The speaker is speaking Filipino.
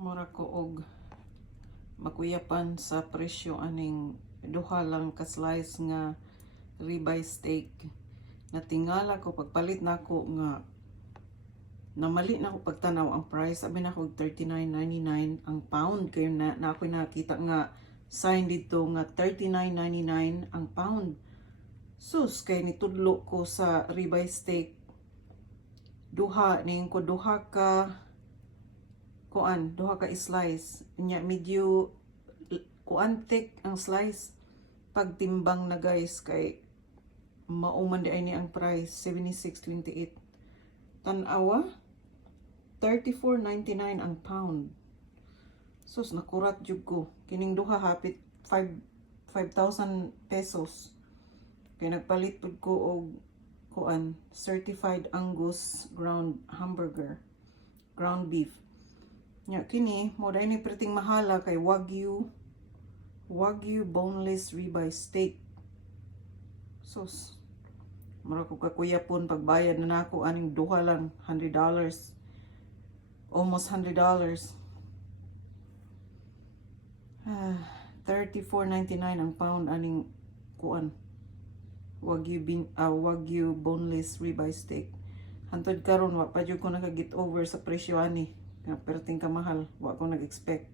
Mura ko og makuyapan sa presyo aning duha lang ka slice nga ribeye steak. Natingala ko pagpalit nako nga namali na ko pagtanaw ang price, abi na ko 39.99 ang pound, kayo na ako nakita nga sign dito nga 39.99 ang pound. Sus, kay nitudlo ko sa ribeye steak duha ning ko duha ka slice nya medyo thick ang slice. Pagtimbang na guys kay mauman di ay ni ang price 76.28. Tanawa 34.99 ang pound. Sus, nakurat jud ko kining duha hapit 5,000 pesos. Kay nagpalit pud ko og certified Angus ground hamburger, ground beef. Nya kini mo dai ni preting mahala kay Wagyu boneless ribeye steak. Sus, mura ko kakuyapon pagbayad na nako aning duha lang $100. Almost $100. 34.99 ang pound aning Wagyu boneless ribeye steak. Hantod karon wa pa jud ko naka-get over sa presyo ani. Nga perting kamahal, wa ko nag-expect.